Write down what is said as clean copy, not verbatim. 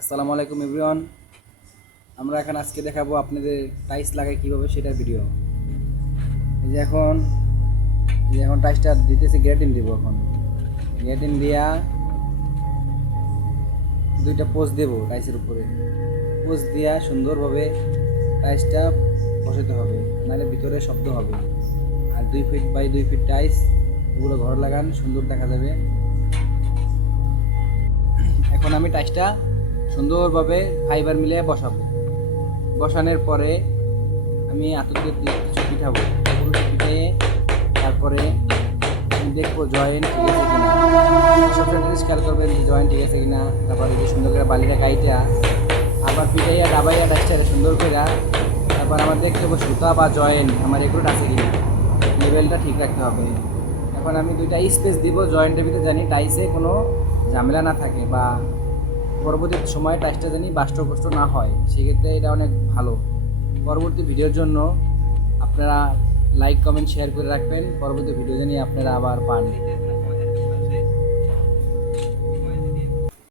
আসসালামু আলাইকুম এভরিওয়ান। আমরা এখন আজকে দেখাবো আপনাদের টাইলস লাগাই কীভাবে সেটার ভিডিও। এই যে এখন টাইলসটা দিতেছি, গ্রেটিন দিব। এখন গ্রেটিন দিয়া দুইটা পোস্ট দেবো টাইলসের উপরে। পোস্ট দিয়া সুন্দরভাবে টাইলসটা বসাতে হবে, নাহলে ভিতরে শব্দ হবে। আর 2 ফিট বাই 2 ফিট টাইলস, এগুলো ঘর লাগান, সুন্দর দেখা যাবে। এখন আমি টাইলসটা সুন্দরভাবে ফাইবার মিলিয়ে বসাবো। বসানোর পরে আমি আতর দিয়ে কিছু পিঠাবো, এগুলো পিঠিয়ে তারপরে আমি দেখবো জয়েন্ট ঠিক আছে কিনা। সবটা জিনিস খেয়াল করবেন যে জয়েন্ট ঠিক আছে কিনা। তারপরে যে সুন্দর করে বালিটা কাইটা আবার পিঠাইয়া ডাবাইয়া ডাস্টারে সুন্দর করে, তারপর আমার দেখতে হবে সুতা বা জয়েন্ট আমার এগুলো আছে কিনা, লেভেলটা ঠিক রাখতে হবে। এখন আমি দুইটা স্পেস দিব জয়েন্টের ভিতরে, জানি টাইসে কোনো ঝামেলা না থাকে বা পরবর্তী সময়ে টাইসটা জানি বাষ্টকষ্ট না হয়, সেক্ষেত্রে এটা অনেক ভালো। পরবর্তী ভিডিওর জন্য আপনারা লাইক কমেন্ট শেয়ার করে রাখবেন, পরবর্তী ভিডিও জানি আপনারা আবার পান।